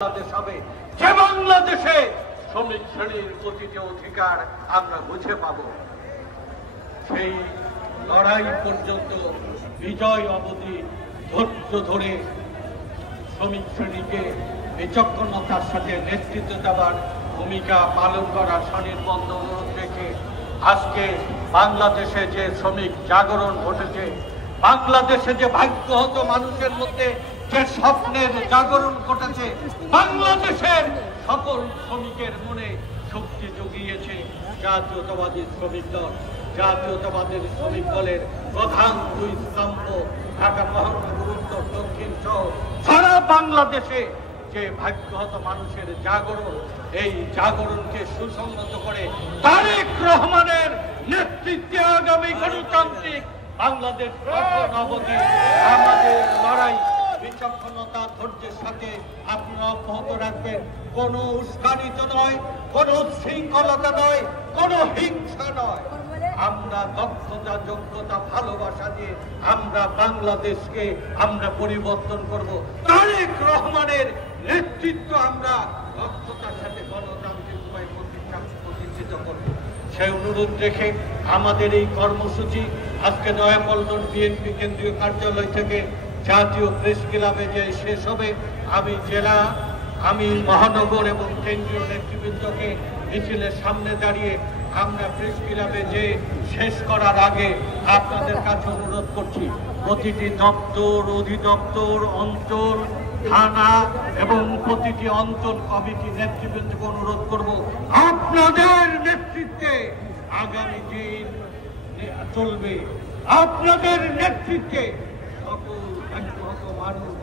বাংলাদেশ হবে যে বাংলাদেশে শ্রমিক শ্রেণীর প্রতিটি অধিকার আমরা বুঝে পাব। সেই লড়াই পর্যন্ত বিজয় অবধি ধৈর্য ধরে শ্রমিক শ্রেণীকে বিচক্ষণতার সাথে নেতৃত্ব দেওয়ার ভূমিকা পালন করার স্বনির্বন্ধ অনুরোধ রেখে আজকে বাংলাদেশে যে শ্রমিক জাগরণ ঘটেছে, বাংলাদেশে যে ভাগ্যহত মানুষের মধ্যে যে স্বপ্নের জাগরণ ঘটেছে, বাংলাদেশের সকল শ্রমিকের মনে শক্তি জুগিয়েছে জাতীয়তাবাদী শ্রমিক দল। জাতীয়তাবাদী শ্রমিক দলের প্রধান দুই স্তম্ভ ঢাকা মহানগর উত্তর দক্ষিণ সহ সারা বাংলাদেশে যে ভাগ্যহত মানুষের জাগরণ, এই জাগরণকে সুসংহত করে তারেক রহমানের নেতৃত্বে আগামী গণতান্ত্রিক বাংলাদেশ গঠন অবধি আমাদের লড়াই বিচক্ষণতা ধৈর্যের সাথে আপনারা অব্যাহত রাখবেন। কোনো উস্কানিত নয়, কোনো শৃঙ্খলতা নয়, কোনো হিংসা নয়। আমরা দক্ষতা, যোগ্যতা, ভালোবাসা দিয়ে আমরা বাংলাদেশকে আমরা পরিবর্তন করব। তারেক রহমানের নেতৃত্ব আমরা দক্ষতার সাথে গণতান্ত্রিক উপায় প্রতিষ্ঠিত করব। সেই অনুরোধ রেখে আমাদের এই কর্মসূচি আজকে নয়াপল্টন বিএনপি কেন্দ্রীয় কার্যালয় থেকে জাতীয় প্রেস ক্লাবে যে শেষ হবে। আমি জেলা, আমি মহানগর এবং কেন্দ্রীয় নেতৃবৃন্দকে মিছিলের সামনে দাঁড়িয়ে আমরা প্রেস ক্লাবে যে শেষ করার আগে আপনাদের কাছে অনুরোধ করছি, প্রতিটি দপ্তর, অধিদপ্তর, অঞ্চল, থানা এবং প্রতিটি অঞ্চল কমিটি নেতৃবৃন্দকে অনুরোধ করব, আপনাদের নেতৃত্বে আগামী দিন চলবে। আপনাদের নেতৃত্বে সকল ভাগ্যহত মানুষ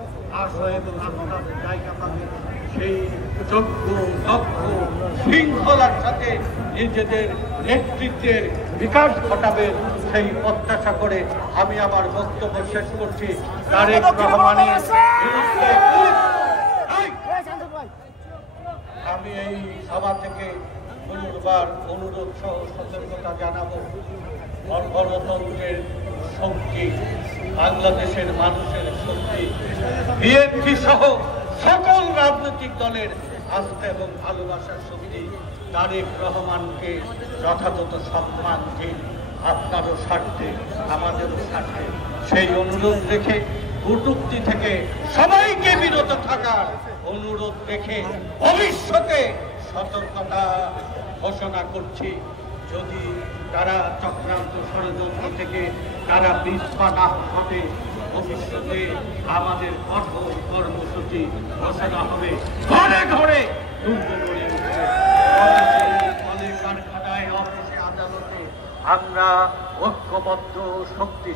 আশয় এবং আস্থার জায়গা পাবে। সেই যোগ্য, দক্ষ, শৃঙ্খলার সাথে নিজেদের নেতৃত্বের বিকাশ ঘটাবে সেই প্রত্যাশা করে আমি আমার বক্তব্য শেষ করছি। তারেক রহমানের বিরুদ্ধে আমি এই সভা থেকে পুনর্বার অনুরোধ সহ সতর্কতা জানাবো। গণতন্ত্রের শক্তি, বাংলাদেশের মানুষের শক্তি, বিএনপি সহ সকল রাজনৈতিক দলের আস্থা এবং ভালোবাসার শক্তি। তারেক রহমানকে যথাযথ সম্মান দিন, আপনারও স্বার্থে, আমাদেরও স্বার্থে। সেই অনুরোধ রেখে কটূক্তি থেকে সবাইকে বিরত থাকার অনুরোধ রেখে ভবিষ্যতে সতর্কতা ঘোষণা করছি। যদি তারা চক্রান্ত ষড়যন্ত্র থেকে তারা পিছপা না ঘটে, ভবিষ্যতে আমাদের কঠোর কর্মসূচি ঘোষণা হবে। ঘরে ঘরে দুর্গ গড়ে উঠবে। কারখানায়, অফিসে, আদালতে আমরা ঐক্যবদ্ধ শক্তি